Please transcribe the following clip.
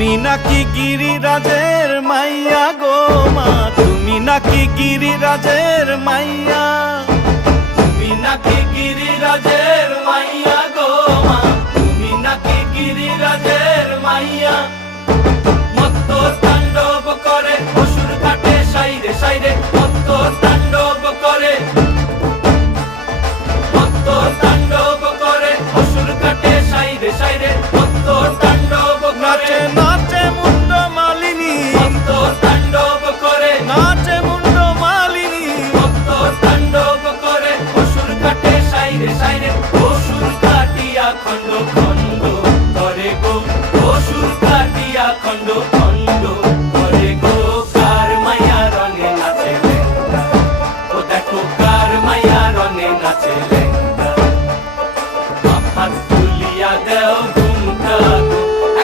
তুমি নাকি গিরিরাজের মাইয়া গো মা, তুমি নাকি গিরিরাজের মাইয়া, তুমি নাকি গিরিরাজের মাইয়া গো মা, তুমি নাকি গিরিরাজের মাইয়া। মত্ত তাণ্ডব করে অসুর কাটে সাইরে সাইরে, মত্ত তাণ্ডব করে, মত্ত তাণ্ডব করে অসুর কাটে সাইরে সাইরে, মত্ত তাণ্ডব করে। নাচে মুন্ড মালিনী, মত্ত তাণ্ডব করে, নাচে মুন্ড মালিনী, মত্ত তাণ্ডব করে অসুর কাটে সাইরে সাইরে, অসুর কাটিয়া খণ্ড খণ্ড করে গো, অসুর কাটিয়া খণ্ড খণ্ড